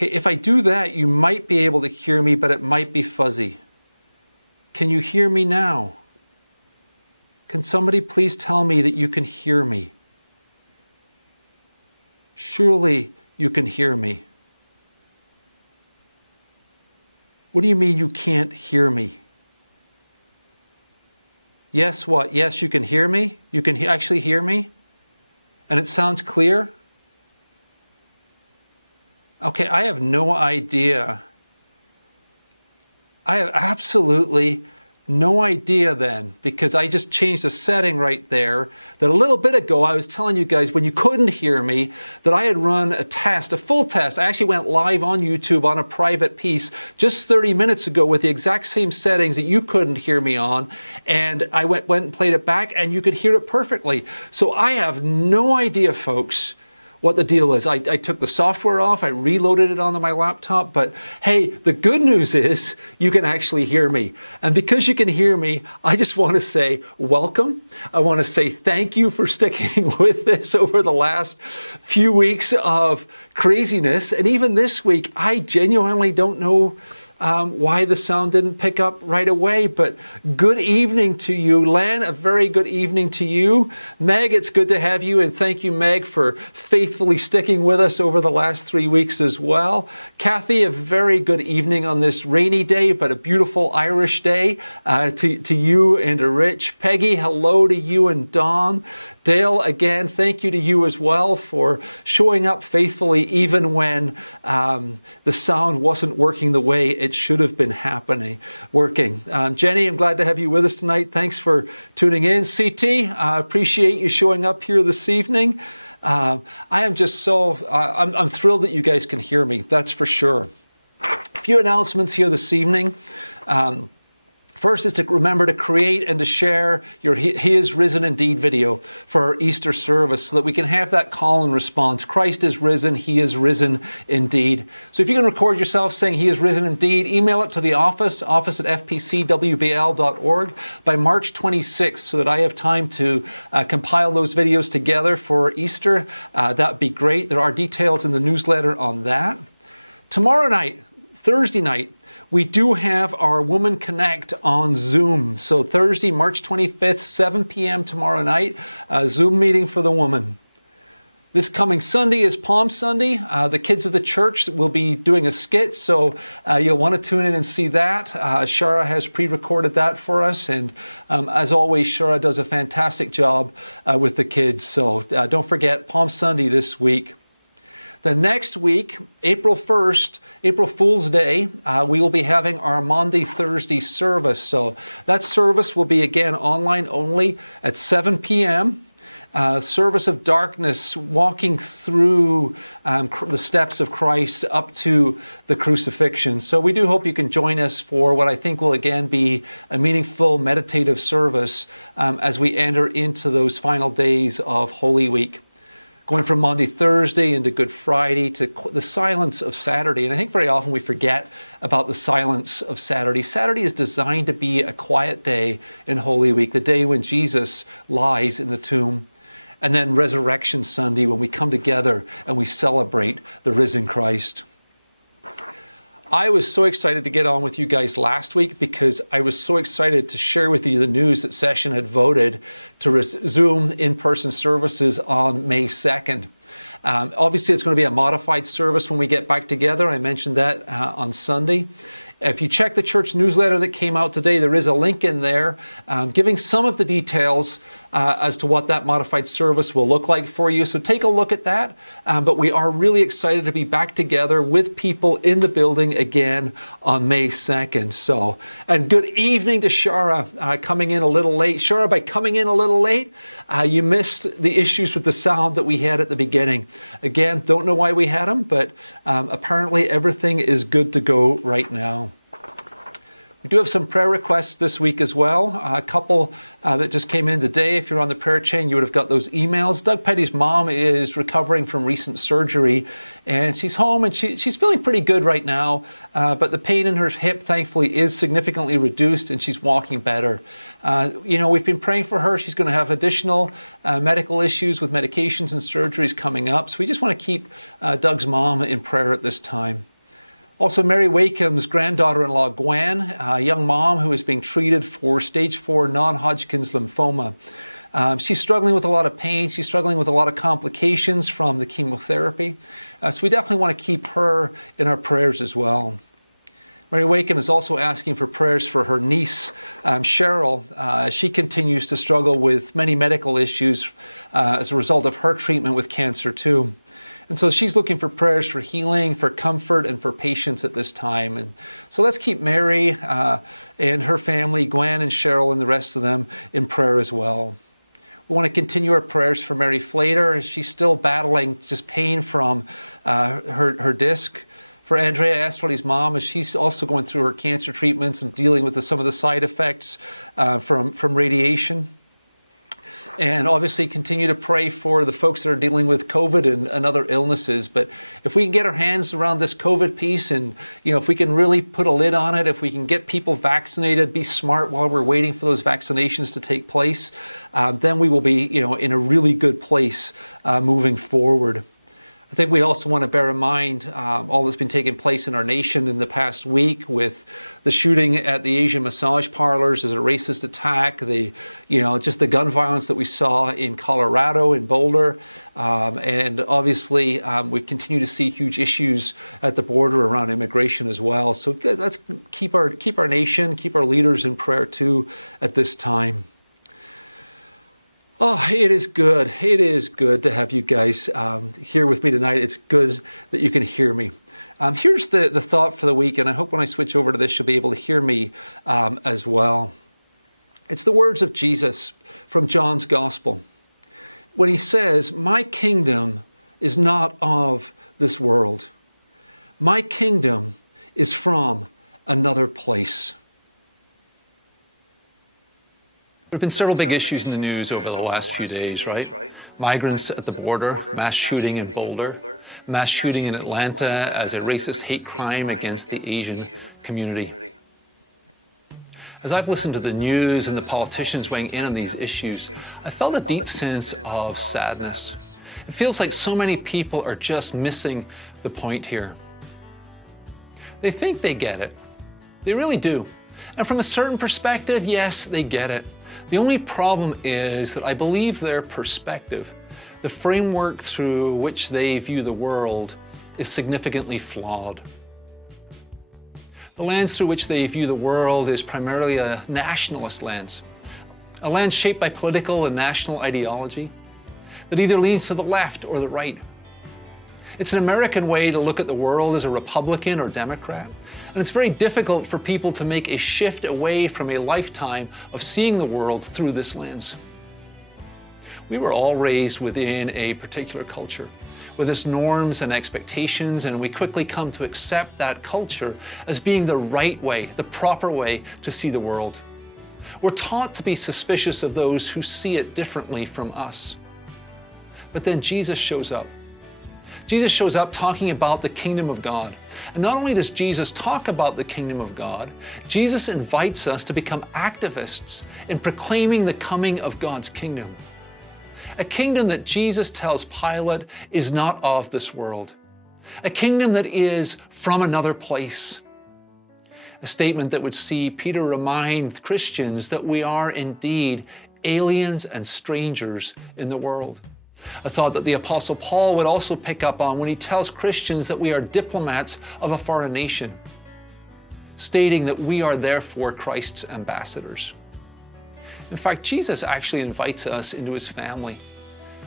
Okay, if I do that, you might be able to hear me, but it might be fuzzy. Can you hear me now? Can somebody please tell me that you can hear me? Surely you can hear me. What do you mean you can't hear me? Yes, what? Yes, you can hear me? You can actually hear me? And it sounds clear? Okay, I have no idea. I have absolutely no idea then, because I just changed a setting right there that a little bit ago I was telling you guys when you couldn't hear me that I had run a test, a full test. I actually went live on YouTube on a private piece just 30 minutes ago with the exact same settings that you couldn't hear me on, and I went and played it back and you could hear it perfectly. So I have no idea, folks, what the deal is. I took the software off, I reloaded it onto my laptop, but hey, the good news is you can actually hear me. And because you can hear me, I just want to say welcome. I want to say thank you for sticking with this over the last few weeks of craziness. And even this week, I genuinely don't know why the sound didn't pick up right away, but good evening to you. Len, a very good evening to you. Meg, it's good to have you, and thank you, Meg, for faithfully sticking with us over the last 3 weeks as well. Kathy, a very good evening on this rainy day, but a beautiful Irish day to you and to Rich. Peggy, hello to you and Dawn. Dale, again, thank you to you as well for showing up faithfully even when the sound wasn't working the way it should have been working. Jenny, I'm glad to have you with us tonight. Thanks for tuning in. CT, I appreciate you showing up here this evening. I am just I'm thrilled that you guys can hear me, that's for sure. A few announcements here this evening. First is to remember to create and to share your He is Risen Indeed video for our Easter service so that we can have that call and response. Christ is risen, He is risen indeed. So if you can record yourself saying He is risen indeed, email it to the office at fpcwbl.org by March 26th so that I have time to compile those videos together for Easter. That'd be great. There are details in the newsletter on that. Tomorrow night, Thursday night, we do have our Woman Connect on Zoom. So Thursday, March 25th, 7 p.m. tomorrow night, Zoom meeting for the woman. This coming Sunday is Palm Sunday. The kids of the church will be doing a skit, so you'll want to tune in and see that. Shara has pre-recorded that for us, and as always, Shara does a fantastic job with the kids. So don't forget, Palm Sunday this week. The next week, April 1st, April Fool's Day, we will be having our Maundy Thursday service. So that service will be again online only at 7 p.m. Service of darkness, walking through the steps of Christ up to the crucifixion. So we do hope you can join us for what I think will again be a meaningful meditative service as we enter into those final days of Holy Week. Going from Maundy Thursday into Good Friday to the silence of Saturday. And I think very often we forget about the silence of Saturday. Saturday is designed to be a quiet day in Holy Week, the day when Jesus lies in the tomb. And then Resurrection Sunday, when we come together and we celebrate the risen Christ. I was so excited to get on with you guys last week because I was so excited to share with you the news that Session had voted to resume in-person services on May 2nd. Obviously, it's going to be a modified service when we get back together. I mentioned that on Sunday. If you check the church newsletter that came out today, there is a link in there giving some of the details as to what that modified service will look like for you. So take a look at that. But we are really excited to be back together with people in the building again on May 2nd. So, and good evening to Shara coming in a little late. Shara, by coming in a little late, you missed the issues with the sound that we had at the beginning. Again, don't know why we had them, but apparently everything is good to go right now. We do have some prayer requests this week as well. A couple that just came in today. If you're on the prayer chain, you would have got those emails. Doug Petty's mom is recovering from recent surgery, and she's home, and she's feeling pretty good right now. But the pain in her hip, thankfully, is significantly reduced, and she's walking better. We've been praying for her. She's going to have additional medical issues with medications and surgeries coming up. So we just want to keep Doug's mom in prayer at this time. Also, Mary Wakeham's granddaughter-in-law, Gwen, a young mom who is being treated for stage 4 non-Hodgkin's lymphoma. She's struggling with a lot of pain. She's struggling with a lot of complications from the chemotherapy. So we definitely want to keep her in our prayers as well. Mary Wakeham is also asking for prayers for her niece, Cheryl. She continues to struggle with many medical issues as a result of her treatment with cancer too. And so she's looking for prayers for healing, for comfort, and for patience at this time. And so let's keep Mary and her family, Gwen and Cheryl and the rest of them, in prayer as well. We want to continue our prayers for Mary Flater. She's still battling just pain from her disc. For Andrea Estrelli's mom, as she's also going through her cancer treatments and dealing with some of the side effects from radiation. And obviously continue to pray for the folks that are dealing with COVID and other illnesses. But if we can get our hands around this COVID piece and, if we can really put a lid on it, if we can get people vaccinated, be smart while we're waiting for those vaccinations to take place, then we will be, in a really good place moving forward. I think we also want to bear in mind all that's been taking place in our nation in the past week with the shooting at the Asian massage parlors as a racist attack, just the gun violence that we saw in Colorado, in Boulder, and obviously we continue to see huge issues at the border around immigration as well. So let's keep our nation, keep our leaders in prayer too at this time. Oh, it is good. It is good to have you guys here with me tonight. It's good that you can hear me. Here's the thought for the week, and I hope when I switch over to this, you'll be able to hear me as well. It's the words of Jesus from John's Gospel, when he says, "My kingdom is not of this world. My kingdom is from another place." There have been several big issues in the news over the last few days, right? Migrants at the border, mass shooting in Boulder, mass shooting in Atlanta as a racist hate crime against the Asian community. As I've listened to the news and the politicians weighing in on these issues, I felt a deep sense of sadness. It feels like so many people are just missing the point here. They think they get it. They really do. And from a certain perspective, yes, they get it. The only problem is that I believe their perspective, the framework through which they view the world, is significantly flawed. The lens through which they view the world is primarily a nationalist lens, a lens shaped by political and national ideology that either leans to the left or the right. It's an American way to look at the world as a Republican or Democrat. And it's very difficult for people to make a shift away from a lifetime of seeing the world through this lens. We were all raised within a particular culture with its norms and expectations, and we quickly come to accept that culture as being the right way, the proper way to see the world. We're taught to be suspicious of those who see it differently from us. But then Jesus shows up. Jesus shows up talking about the kingdom of God. And not only does Jesus talk about the kingdom of God, Jesus invites us to become activists in proclaiming the coming of God's kingdom. A kingdom that Jesus tells Pilate is not of this world. A kingdom that is from another place. A statement that would see Peter remind Christians that we are indeed aliens and strangers in the world. A thought that the Apostle Paul would also pick up on when he tells Christians that we are diplomats of a foreign nation, stating that we are therefore Christ's ambassadors. In fact, Jesus actually invites us into his family.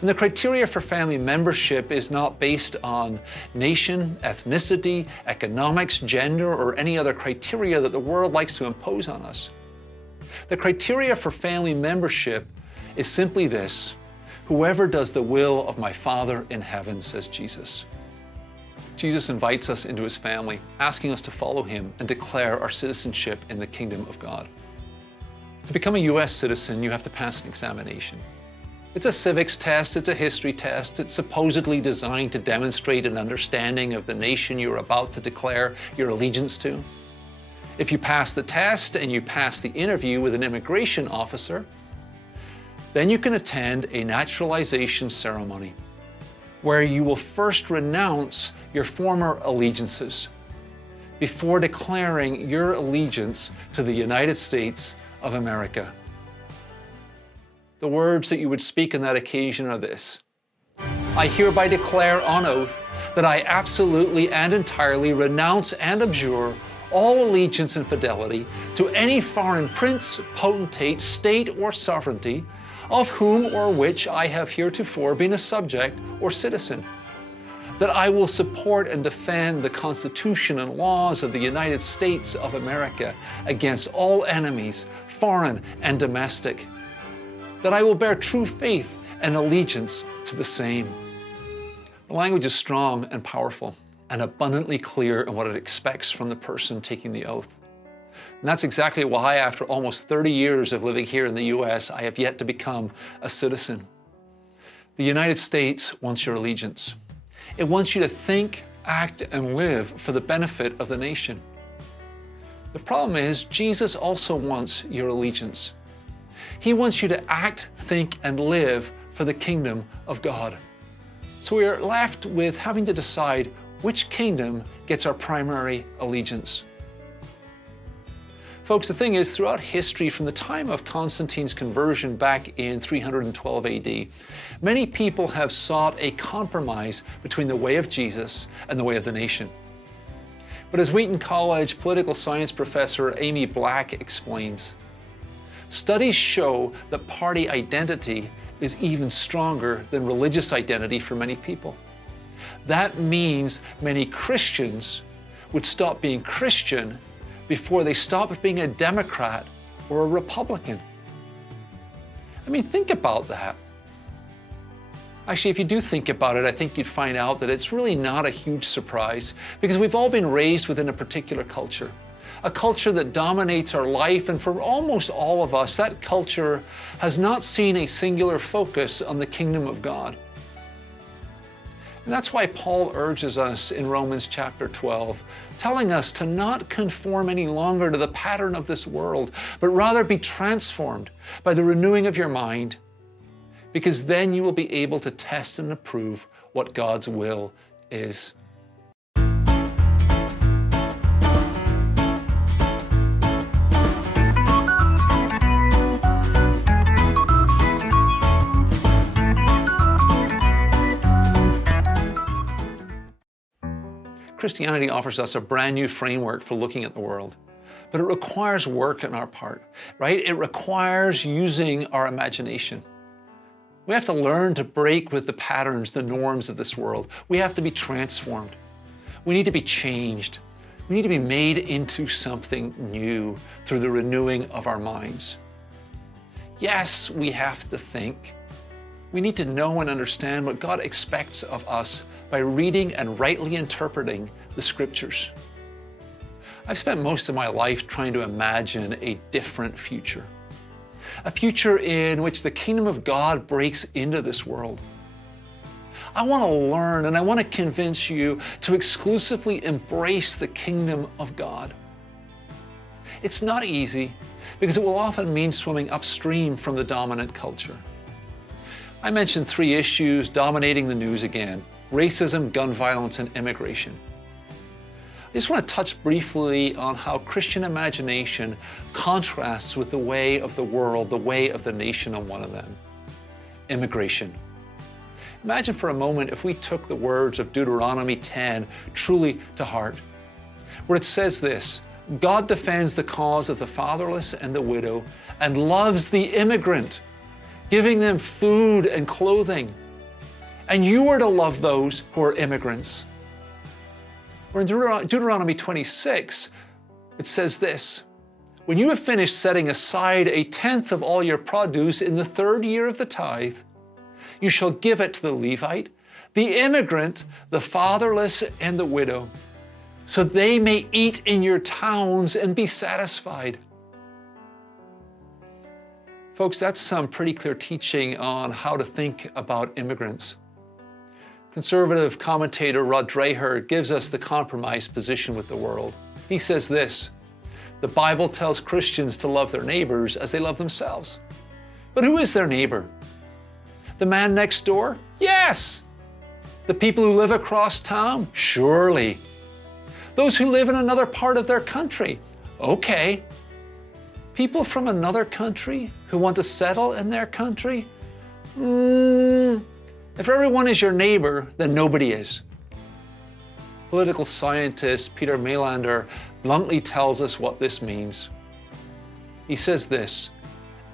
And the criteria for family membership is not based on nation, ethnicity, economics, gender, or any other criteria that the world likes to impose on us. The criteria for family membership is simply this: whoever does the will of my Father in heaven, says Jesus. Jesus invites us into his family, asking us to follow him and declare our citizenship in the kingdom of God. To become a U.S. citizen, you have to pass an examination. It's a civics test, it's a history test, it's supposedly designed to demonstrate an understanding of the nation you're about to declare your allegiance to. If you pass the test and you pass the interview with an immigration officer, then you can attend a naturalization ceremony where you will first renounce your former allegiances. before declaring your allegiance to the United States of America. The words that you would speak on that occasion are this: I hereby declare on oath that I absolutely and entirely renounce and abjure all allegiance and fidelity to any foreign prince, potentate, state, or sovereignty, of whom or which I have heretofore been a subject or citizen. That I will support and defend the Constitution and laws of the United States of America against all enemies, foreign and domestic. That I will bear true faith and allegiance to the same. The language is strong and powerful and abundantly clear in what it expects from the person taking the oath. And that's exactly why, after almost 30 years of living here in the U.S., I have yet to become a citizen. The United States wants your allegiance. It wants you to think, act, and live for the benefit of the nation. The problem is, Jesus also wants your allegiance. He wants you to act, think, and live for the kingdom of God. So we are left with having to decide which kingdom gets our primary allegiance. Folks, the thing is, throughout history, from the time of Constantine's conversion back in 312 AD, many people have sought a compromise between the way of Jesus and the way of the nation. But as Wheaton College political science professor Amy Black explains, studies show that party identity is even stronger than religious identity for many people. That means many Christians would stop being Christian before they stop being a Democrat or a Republican. I mean, think about that. Actually, if you do think about it, I think you'd find out that it's really not a huge surprise, because we've all been raised within a particular culture, a culture that dominates our life, and for almost all of us, that culture has not seen a singular focus on the kingdom of God. And that's why Paul urges us in Romans chapter 12, telling us to not conform any longer to the pattern of this world, but rather be transformed by the renewing of your mind, because then you will be able to test and approve what God's will is. Christianity offers us a brand new framework for looking at the world, but it requires work on our part, right? It requires using our imagination. We have to learn to break with the patterns, the norms of this world. We have to be transformed. We need to be changed. We need to be made into something new through the renewing of our minds. Yes, we have to think. We need to know and understand what God expects of us by reading and rightly interpreting the Scriptures. I've spent most of my life trying to imagine a different future. A future in which the kingdom of God breaks into this world. I want to learn and I want to convince you to exclusively embrace the kingdom of God. It's not easy, because it will often mean swimming upstream from the dominant culture. I mentioned 3 issues dominating the news again: racism, gun violence, and immigration. I just want to touch briefly on how Christian imagination contrasts with the way of the world, the way of the nation on one of them: immigration. Imagine for a moment if we took the words of Deuteronomy 10 truly to heart, where it says this: God defends the cause of the fatherless and the widow and loves the immigrant, giving them food and clothing. And you are to love those who are immigrants. Or in Deuteronomy 26, it says this: when you have finished setting aside 1/10 of all your produce in the 3rd year of the tithe, you shall give it to the Levite, the immigrant, the fatherless, and the widow, so they may eat in your towns and be satisfied. Folks, that's some pretty clear teaching on how to think about immigrants. Conservative commentator Rod Dreher gives us the compromise position with the world. He says this: the Bible tells Christians to love their neighbors as they love themselves. But who is their neighbor? The man next door? Yes. The people who live across town? Surely. Those who live in another part of their country. Okay. People from another country who want to settle in their country? If everyone is your neighbor, then nobody is. Political scientist Peter Melander bluntly tells us what this means. He says this: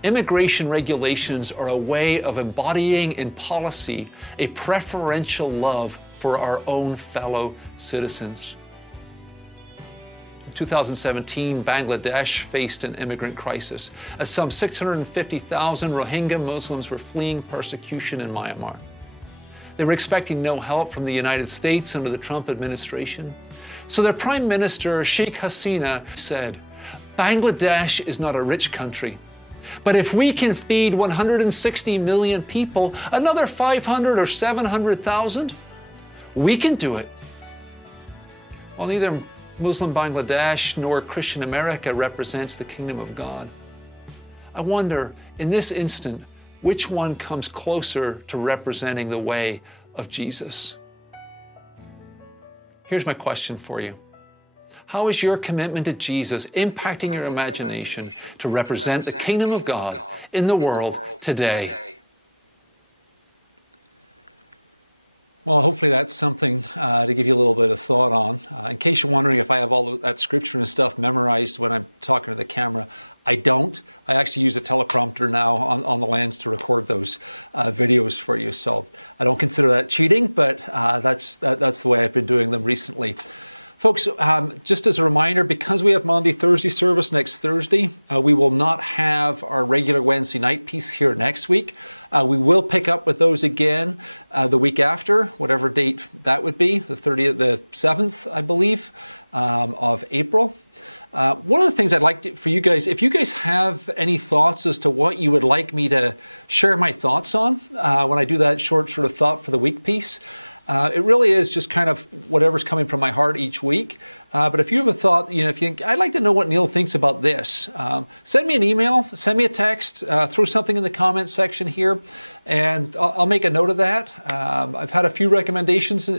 immigration regulations are a way of embodying in policy a preferential love for our own fellow citizens. In 2017, Bangladesh faced an immigrant crisis as some 650,000 Rohingya Muslims were fleeing persecution in Myanmar. They were expecting no help from the United States under the Trump administration. So their Prime Minister, Sheikh Hasina, said, Bangladesh is not a rich country, but if we can feed 160 million people, another 500 or 700,000, we can do it. Well, neither Muslim Bangladesh nor Christian America represents the kingdom of God. I wonder, in this instant, which one comes closer to representing the way of Jesus? Here's my question for you. How is your commitment to Jesus impacting your imagination to represent the kingdom of God in the world today? Well, hopefully that's something to give you a little bit of thought on. In case you're wondering if I have all of that scripture and stuff memorized when I'm talking to the camera, I don't. I actually use a teleprompter now on the lens to record those videos for you. So I don't consider that cheating, but that's the way I've been doing them recently. Folks, just as a reminder, because we have Maundy Thursday service next Thursday, we will not have our regular Wednesday night piece here next week. We will pick up with those again the week after, whatever date that would be, the 7th, I believe, of April. One of the things I'd like for you guys, if you guys have any thoughts as to what you would like me to share my thoughts on when I do that short sort of thought for the week piece, it really is just kind of whatever's coming from my heart each week. But if you have a thought, if you think, I'd like to know what Neil thinks about this, send me an email, send me a text, throw something in the comments section here, and I'll make a note of that. I've had a few recommendations,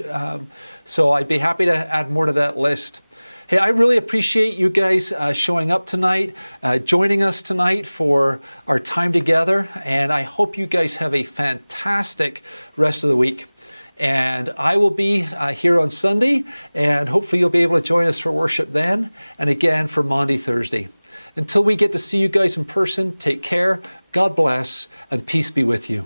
so I'd be happy to add more to that list. Hey, I really appreciate you guys showing up tonight, joining us tonight for our time together, and I hope you guys have a fantastic rest of the week. And I will be here on Sunday, and hopefully you'll be able to join us for worship then, and again for Maundy Thursday. Until we get to see you guys in person, take care, God bless, and peace be with you.